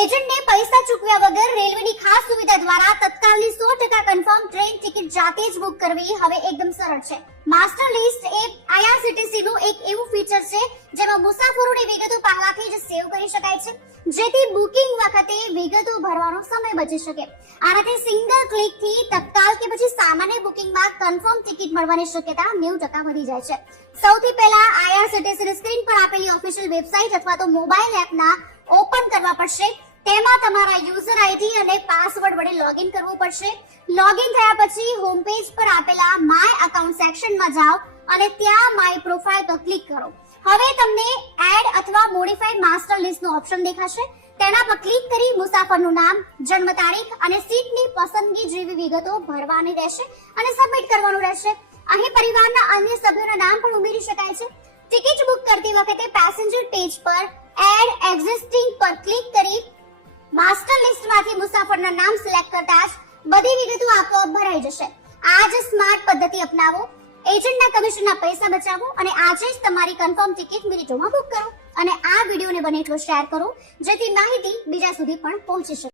એજન્ટને પૈસા ચૂકવ્યા વગર રેલવેની ખાસ સુવિધા દ્વારા તત્કાલની 100% કન્ફર્મ ટ્રેન ટિકિટ જાતે જ બુક કરવી હવે એકદમ સરળ છે. માસ્ટર લિસ્ટ એ IRCTC નું એક એવું ફીચર છે જેમાં મુસાફરોની વિગતો પહેલાથી જ સેવ કરી શકાય છે, જેથી બુકિંગ વખતે વિગતો ભરવાનો સમય બચી શકે. આનાથી સિંગલ ક્લિકથી તત્કાલ કે પછી સામાન્ય બુકિંગમાં કન્ફર્મ ટિકિટ મળવાની શક્યતા 90% વધી જાય છે. સૌથી પહેલા IRCTC ની સ્ક્રીન પર આપેલી ઓફિશિયલ વેબસાઇટ અથવા તો મોબાઈલ એપના ઓપન કરવા પડશે. તેમાં તમારા યુઝર આઈડી અને પાસવર્ડ વડે લોગિન કરવું પડશે. લોગિન થયા પછી હોમ પેજ પર આપેલા માય અકાઉન્ટ સેક્શનમાં જાઓ અને ત્યાં માય પ્રોફાઇલ પર ક્લિક કરો. હવે તમને એડ અથવા મોડિફાઈ માસ્ટર લિસ્ટનો ઓપ્શન દેખાશે. તેના પર ક્લિક કરી મુસાફરનું નામ, જન્મ તારીખ અને સીટની પસંદગી જેવી વિગતો ભરવાની રહેશે અને સબમિટ કરવાનું રહેશે. અહીં પરિવારના અન્ય સભ્યોના નામ પણ ઉમેરી શકાય છે. ટિકિટ બુક કરતી વખતે પેસેન્જર પેજ પર એડ એક્ઝિસ્ટિંગ પર ક્લિક કરી માસ્ટર લિસ્ટમાંથી મુસાફરના નામ સિલેક્ટ કરતા જ બધી વિગતો આપોઆપ ભરાઈ જશે. આ જ સ્માર્ટ પદ્ધતિ અપનાવો, એજન્ટના કમિશનના પૈસા બચાવો અને આજે જ તમારી કન્ફર્મ ટિકિટ મિનિટોમાં બુક કરો. અને આ વિડીયોને બને એટલો શેર કરો જેથી માહિતી બીજા સુધી પણ પહોંચી શકે.